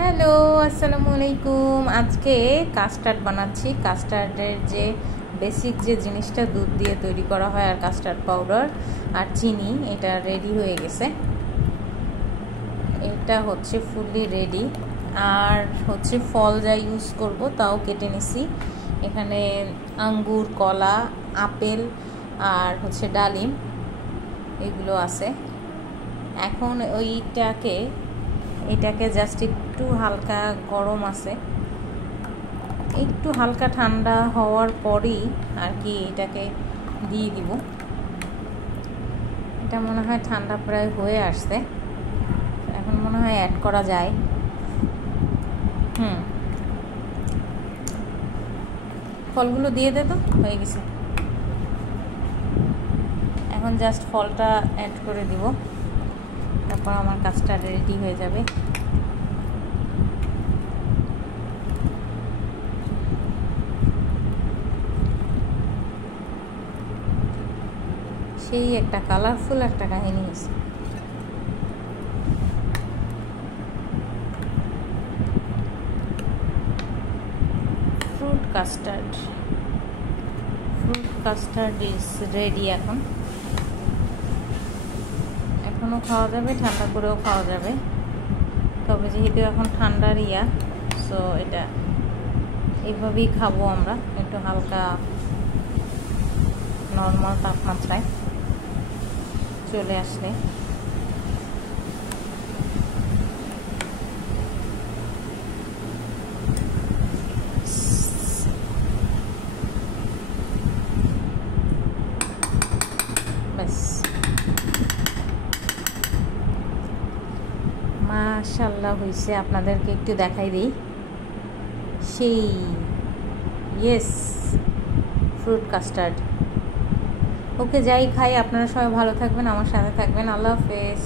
Hello, আসসালামু আলাইকুম। আজকে কাস্টার্ড বানাচ্ছি। কাস্টার্ডের যে বেসিক যে জিনিসটা দুধ দিয়ে তৈরি করা হয় আর কাস্টার্ড পাউডার আর চিনি, এটা রেডি হয়ে গেছে। এটা হচ্ছে ফুললি রেডি। আর হচ্ছে ফল যা ইউজ করব তাও কেটে নিছি। এখানে আঙ্গুর, কলা, আপেল আর হচ্ছে ডালিম, এগুলো আছে। এখন এটাকে জাস্ট একটু হালকা গরম আছে, একটু হালকা ঠান্ডা হওয়ার পরেই আর কি এটাকে দিয়ে দিব। এটা মনে হয় ঠান্ডা প্রায় হয়ে আসছে, এখন মনে হয় অ্যাড করা যায়। ফলগুলো দিয়ে দে তো, হয়ে গেছে। এখন জাস্ট ফলটা অ্যাড করে দিব, তারপর আমার কাজটা রেডি হয়ে যাবে। সেই একটা কালারফুল একটা কাহিনী হয়েছে। Fruit custard is ready. এখনও খাওয়া যাবে, ঠান্ডা করেও খাওয়া যাবে। তবে যেহেতু এখন ঠান্ডার সো এটা এইভাবেই খাবো আমরা, একটু হালকা নর্মাল তাপমাত্রায় চলে আসলে। ব্যাস, মাশাআল্লাহ হয়েছে। আপনাদেরকে একটু দেখাই দিই। সেই ইয়েস, ফ্রুট কাস্টার্ড। ওকে, যাই খাই। আপনারা সবাই ভালো থাকবেন, আমার সাথে থাকবেন। আল্লাহ হাফেজ।